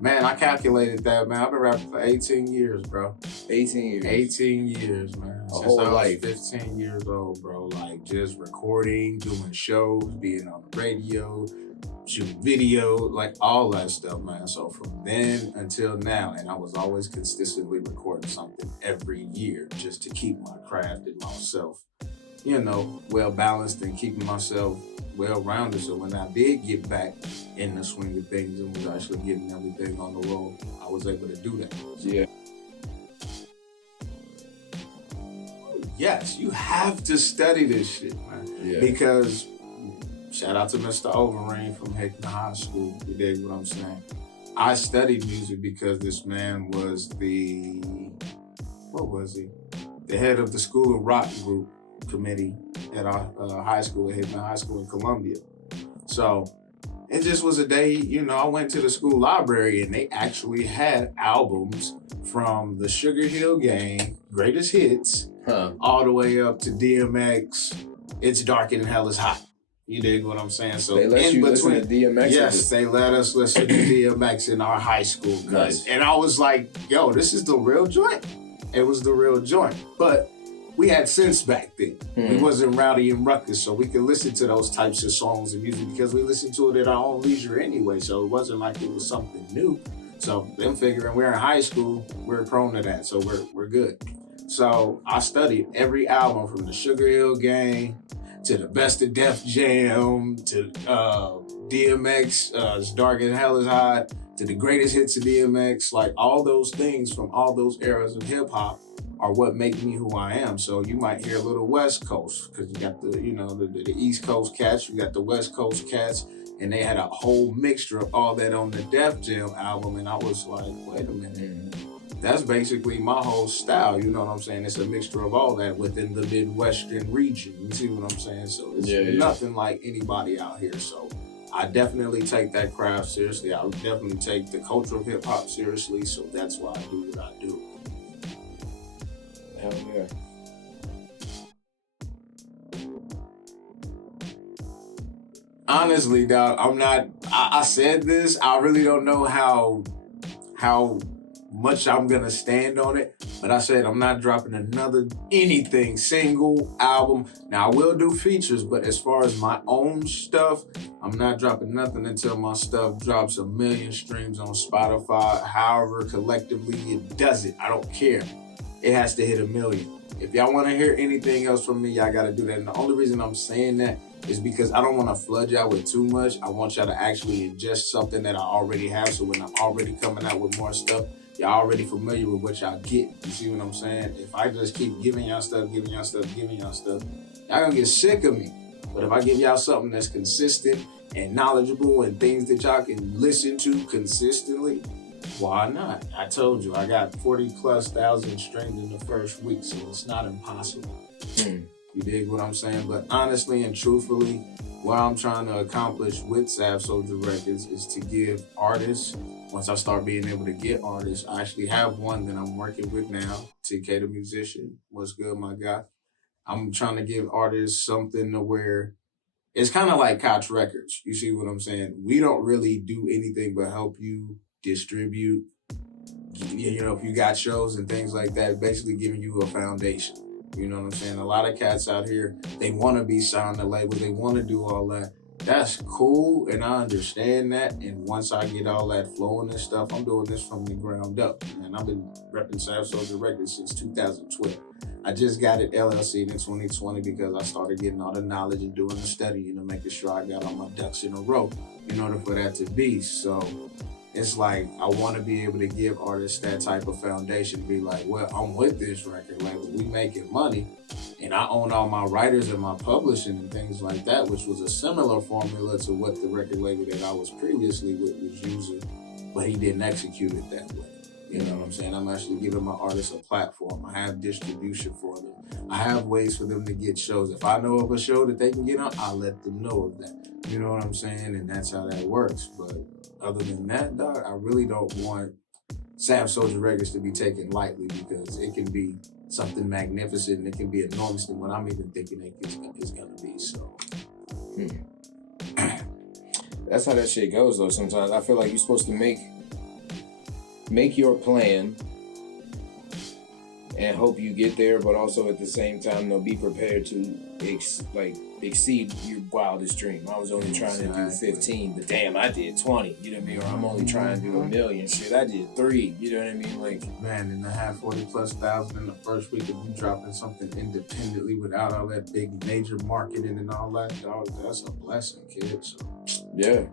Man, I calculated that, man. I've been rapping for 18 years, bro. 18 years. 18 years, man. A Since whole I was life. 15 years old, bro. Like, just recording, doing shows, being on the radio, shooting video, like all that stuff, man. So from then until now, and I was always consistently recording something every year just to keep my craft and myself, well balanced and keeping myself well rounded. So when I did get back in the swing of things and was actually getting everything on the road, I was able to do that. Yeah. Yes, you have to study this shit, man. Yeah. Because shout out to Mr. O.M.E from Hickman High School. You dig what I'm saying? I studied music because this man was the head of the School of Rock Group committee at our high school, at Hickman High School in Columbia. So it just was a day, I went to the school library and they actually had albums from the Sugar Hill Gang, Greatest Hits, all the way up to DMX, It's Dark and Hell is Hot. You dig what I'm saying? So they let you listen to DMX? Yes, they let us listen to DMX in our high school. Nice. And I was like, yo, this is the real joint. It was the real joint. But we had sense back then. We wasn't rowdy and ruckus, so we could listen to those types of songs and music because we listened to it at our own leisure anyway. So it wasn't like it was something new. So them figuring we're in high school, we're prone to that. So we're good. So I studied every album from the Sugar Hill Gang to the Best of Def Jam, to DMX, It's Dark and Hell is Hot, to the Greatest Hits of DMX. Like all those things from all those eras of hip hop are what make me who I am. So you might hear a little West Coast because you got the East Coast cats, you got the West Coast cats, and they had a whole mixture of all that on the Def Jam album. And I was like, wait a minute. That's basically my whole style, you know what I'm saying? It's a mixture of all that within the Midwestern region. You see what I'm saying? So it's nothing like anybody out here. So I definitely take that craft seriously. I definitely take the culture of hip hop seriously. So that's why I do what I do. Hell yeah. Honestly, dog, I said this, I really don't know how much I'm gonna stand on it, but I said I'm not dropping anything, single, album. Now I will do features, but as far as my own stuff, I'm not dropping nothing until my stuff drops 1 million streams on Spotify. However, collectively it does it. I don't care. It has to hit 1 million. If y'all wanna hear anything else from me, y'all gotta do that. And the only reason I'm saying that is because I don't wanna flood y'all with too much. I want y'all to actually ingest something that I already have. So when I'm already coming out with more stuff, y'all already familiar with what y'all get. You see what I'm saying? If I just keep giving y'all stuff, y'all gonna get sick of me. But if I give y'all something that's consistent and knowledgeable and things that y'all can listen to consistently, why not? I told you, I got 40,000+ streams in the first week, so it's not impossible. You dig what I'm saying? But honestly and truthfully, what I'm trying to accomplish with Soulja Records is to give artists, once I start being able to get artists, I actually have one that I'm working with now, TK the musician. What's good, my guy? I'm trying to give artists something to where it's kind of like Koch Records. You see what I'm saying? We don't really do anything but help you distribute. If you got shows and things like that, basically giving you a foundation. You know what I'm saying? A lot of cats out here, they want to be signed to labels. They want to do all that. That's cool, and I understand that. And once I get all that flowing and stuff, I'm doing this from the ground up. And I've been repping Soulja Records since 2012. I just got it LLC in 2020 because I started getting all the knowledge and doing the studying and making sure I got all my ducks in a row in order for that to be. So it's like, I want to be able to give artists that type of foundation, be like, well, I'm with this record label, we making money, and I own all my writers and my publishing and things like that, which was a similar formula to what the record label that I was previously with was using, but he didn't execute it that way. You know what I'm saying? I'm actually giving my artists a platform. I have distribution for them. I have ways for them to get shows. If I know of a show that they can get on, I'll let them know of that. You know what I'm saying? And that's how that works. But other than that, dog, I really don't want Soulja Records to be taken lightly because it can be something magnificent and it can be enormous than what I'm even thinking it's gonna be. So that's how that shit goes though. Sometimes I feel like you're supposed to make make your plan and hope you get there, but also at the same time, be prepared to exceed your wildest dream. I was only trying to do 15, but damn, I did 20. You know what I mean? Or I'm only trying to do 1 million. Shit, I did 3. You know what I mean? Like, man, and to have 40,000+ in the first week of you dropping something independently without all that big major marketing and all that, dog, that's a blessing, kid. So, yeah.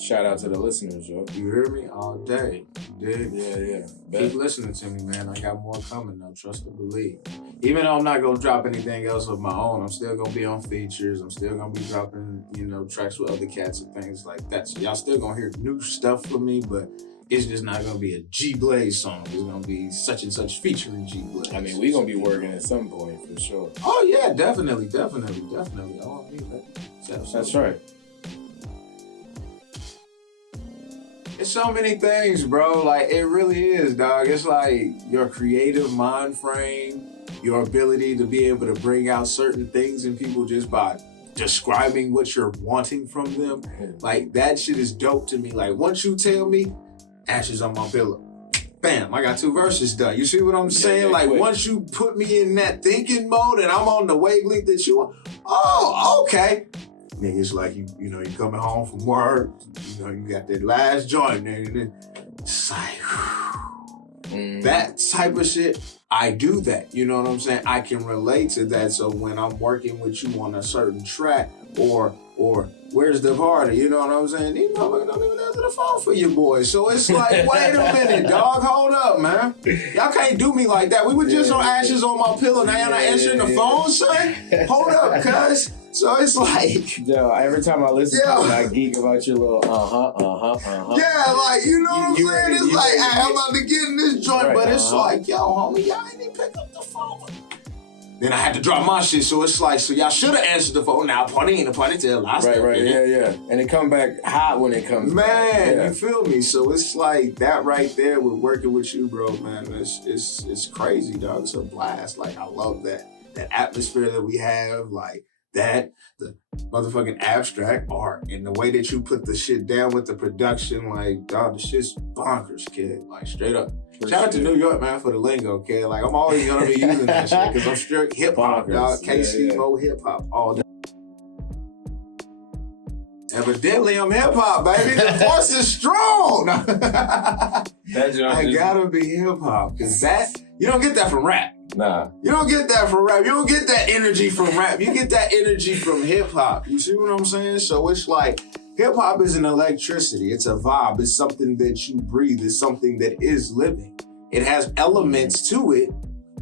Shout out to the listeners, yo. You hear me? All day. You dig? Yeah. Keep listening to me, man. I got more coming, though. Trust and believe. Even though I'm not going to drop anything else of my own, I'm still going to be on features. I'm still going to be dropping, tracks with other cats and things like that. So y'all still going to hear new stuff from me, but it's just not going to be a GBlaze song. It's going to be such and such featuring GBlaze. I mean, we going to be working at some point, for sure. Oh, yeah, definitely. Oh, That's right. It's so many things, bro. Like, it really is, dog. It's like your creative mind frame, your ability to be able to bring out certain things in people just by describing what you're wanting from them. Like, that shit is dope to me. Like, once you tell me, ashes on my pillow, bam, I got 2 verses done. You see what I'm saying? Yeah, like, quick. once you put me in that thinking mode and I'm on the wavelength that you want, oh, okay. Niggas like you coming home from work, you got that last joint, nigga. It's like, that type of shit, I do that. You know what I'm saying? I can relate to that. So when I'm working with you on a certain track or where's the party? You know what I'm saying? These motherfuckers don't even answer the phone for you boys. So it's like, wait a minute, dog, hold up, man. Y'all can't do me like that. We were just on ashes on my pillow. Now y'all not answering the phone, son? Hold up, cuz. So it's like, yo, every time I listen to it, I geek about your little Yeah, like, you know what I'm saying? It's like, hey, I'm about to get in this joint, right, but it's like, yo, homie, y'all ain't even pick up the phone. Then I had to drop my shit, so it's like, so y'all should have answered the phone. Now, party ain't a party till last night. Right, yeah. And it come back hot when it comes back. Man, you feel me? So it's like, that right there with working with you, bro, man, it's crazy, dog. It's a blast. Like, I love that atmosphere that we have, like, that, the motherfucking abstract art, and the way that you put the shit down with the production, like, dog, the shit's bonkers, kid. Like, straight up. Shout out to New York, man, for the lingo, kid. Like, I'm always gonna be using that shit, because I'm straight hip-hop, dog. KC hip-hop, all day. Evidently, I'm hip-hop, baby. The force is strong. I gotta be hip-hop, because you don't get that from rap. Nah. You don't get that from rap. You don't get that energy from rap. You get that energy from hip-hop. You see what I'm saying? So it's like, hip-hop is an electricity. It's a vibe. It's something that you breathe. It's something that is living. It has elements to it,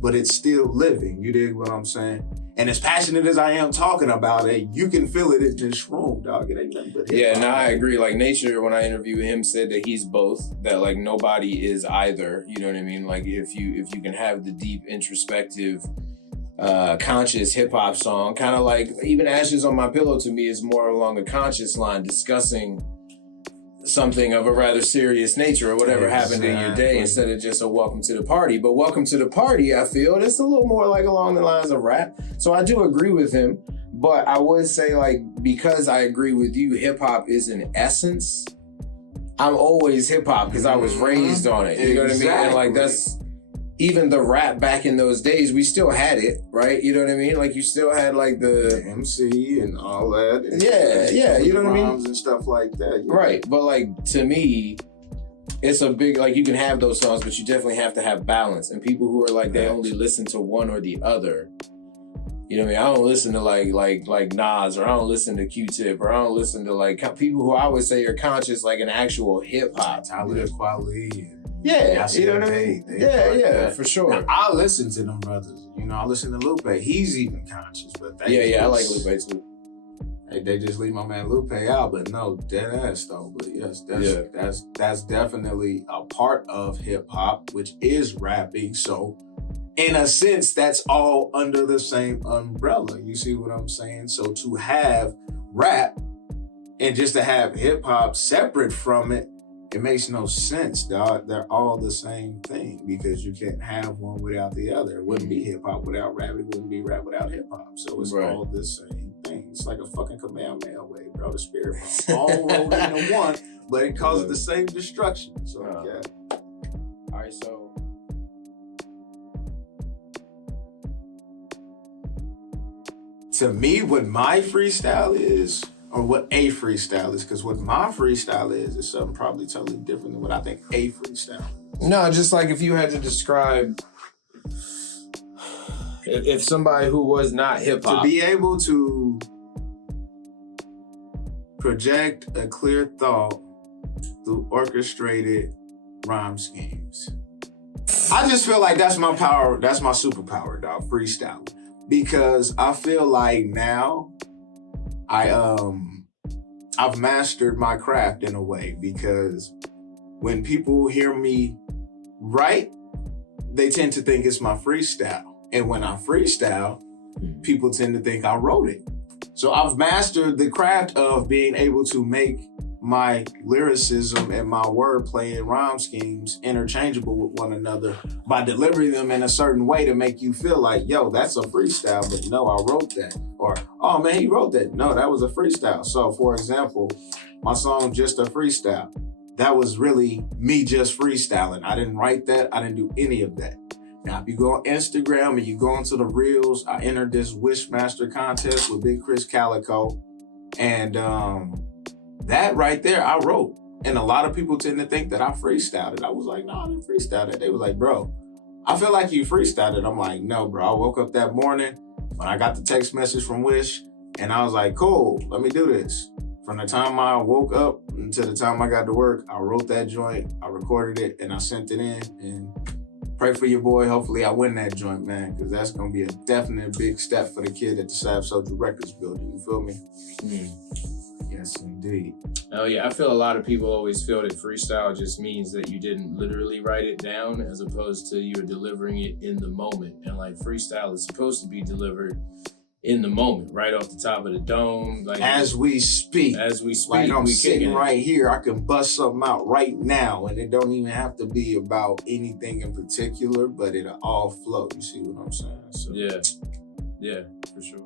but it's still living. You dig what I'm saying? And as passionate as I am talking about it, you can feel it in this room, dog. It ain't nothing but hip-hop. Yeah, no, I agree. Like, Nature, when I interviewed him, said that he's both. That, like, nobody is either. You know what I mean? Like, if you can have the deep, introspective, conscious hip-hop song, kind of like, even Ashes on My Pillow to me is more along a conscious line, discussing something of a rather serious nature or whatever happened in your day, instead of just a welcome to the party. But welcome to the party, I feel, it's a little more like along the lines of rap. So I do agree with him, but I would say, like, because I agree with you, hip hop is an essence. I'm always hip hop because I was raised on it. You know what I mean? And like, that's even the rap back in those days, we still had it, right? You know what I mean? Like, you still had like the MC and all that. And yeah, you know what I mean? And stuff like that. Right, but like, to me, it's a big, like, you can have those songs, but you definitely have to have balance. And people who are like, they only listen to one or the other. You know what I mean? I don't listen to like Nas, or I don't listen to Q-Tip, or I don't listen to like people who I would say are conscious, like an actual hip hop. Tyler Quali. Yeah, you know what I mean? Yeah, for sure. Now, I listen to them brothers. You know, I listen to Lupe. He's even conscious, but I like Lupe too. Hey, they just leave my man Lupe out, but no, dead ass though. But yes, that's definitely a part of hip hop, which is rapping. So, in a sense, that's all under the same umbrella. You see what I'm saying? So to have rap and just to have hip hop separate from it, it makes no sense, dog. They're all the same thing, because you can't have one without the other. It wouldn't be hip hop without rap. It wouldn't be rap without hip hop. So it's all the same thing. It's like a fucking Kamehameha wave, bro. The spirit all rolled into one, but it causes the same destruction. So right, so to me, what my freestyle is, or what a freestyle is, because what my freestyle is something probably totally different than what I think a freestyle is. No, just like if you had to describe, if somebody who was not hip hop, to be able to project a clear thought through orchestrated rhyme schemes. I just feel like that's my power, that's my superpower, dog, freestyle. Because I feel like now I've mastered my craft in a way, because when people hear me write, they tend to think it's my freestyle. And when I freestyle, people tend to think I wrote it. So I've mastered the craft of being able to make my lyricism and my wordplay and rhyme schemes interchangeable with one another by delivering them in a certain way to make you feel like, yo, that's a freestyle, but no, I wrote that. Or, oh man, he wrote that. No, that was a freestyle. So for example, my song, Just a Freestyle, that was really me just freestyling. I didn't write that. I didn't do any of that. Now, if you go on Instagram and you go into the reels, I entered this Wishmaster contest with Big Chris Calico. And that right there, I wrote. And a lot of people tend to think that I freestyled it. I was like, no, I didn't freestyle it. They were like, bro, I feel like you freestyled it. I'm like, no, bro. I woke up that morning when I got the text message from Wish, and I was like, cool, let me do this. From the time I woke up until the time I got to work, I wrote that joint, I recorded it, and I sent it in. And pray for your boy. Hopefully I win that joint, man, because that's going to be a definite big step for the kid at the Sav Soulja Records building. You feel me? Yes, indeed. Oh yeah, I feel a lot of people always feel that freestyle just means that you didn't literally write it down, as opposed to you're delivering it in the moment. And like freestyle is supposed to be delivered in the moment, right off the top of the dome. Like as we speak. Like I'm sitting right here, I can bust something out right now, and it don't even have to be about anything in particular, but it'll all flow. You see what I'm saying? So. Yeah, for sure.